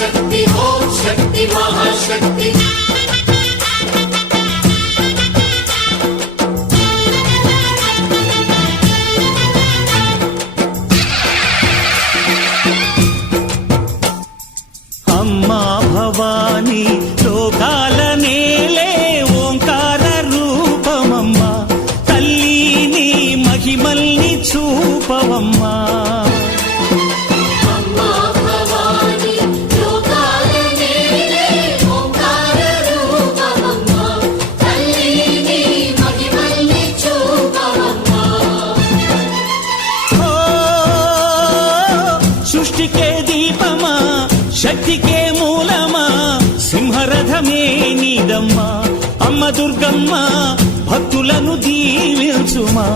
शक्ति ओम शक्ति महाशक्ति अम्मा भवानी लोकाल नेले ओंकार रूपमम्मा तल्ली महिमल्नि चूपवम्मा శక్తి కే మూలమా సింహరథమే నీదమ్మా అమ్మ దుర్గమ్మ భక్తులను దీవించుమా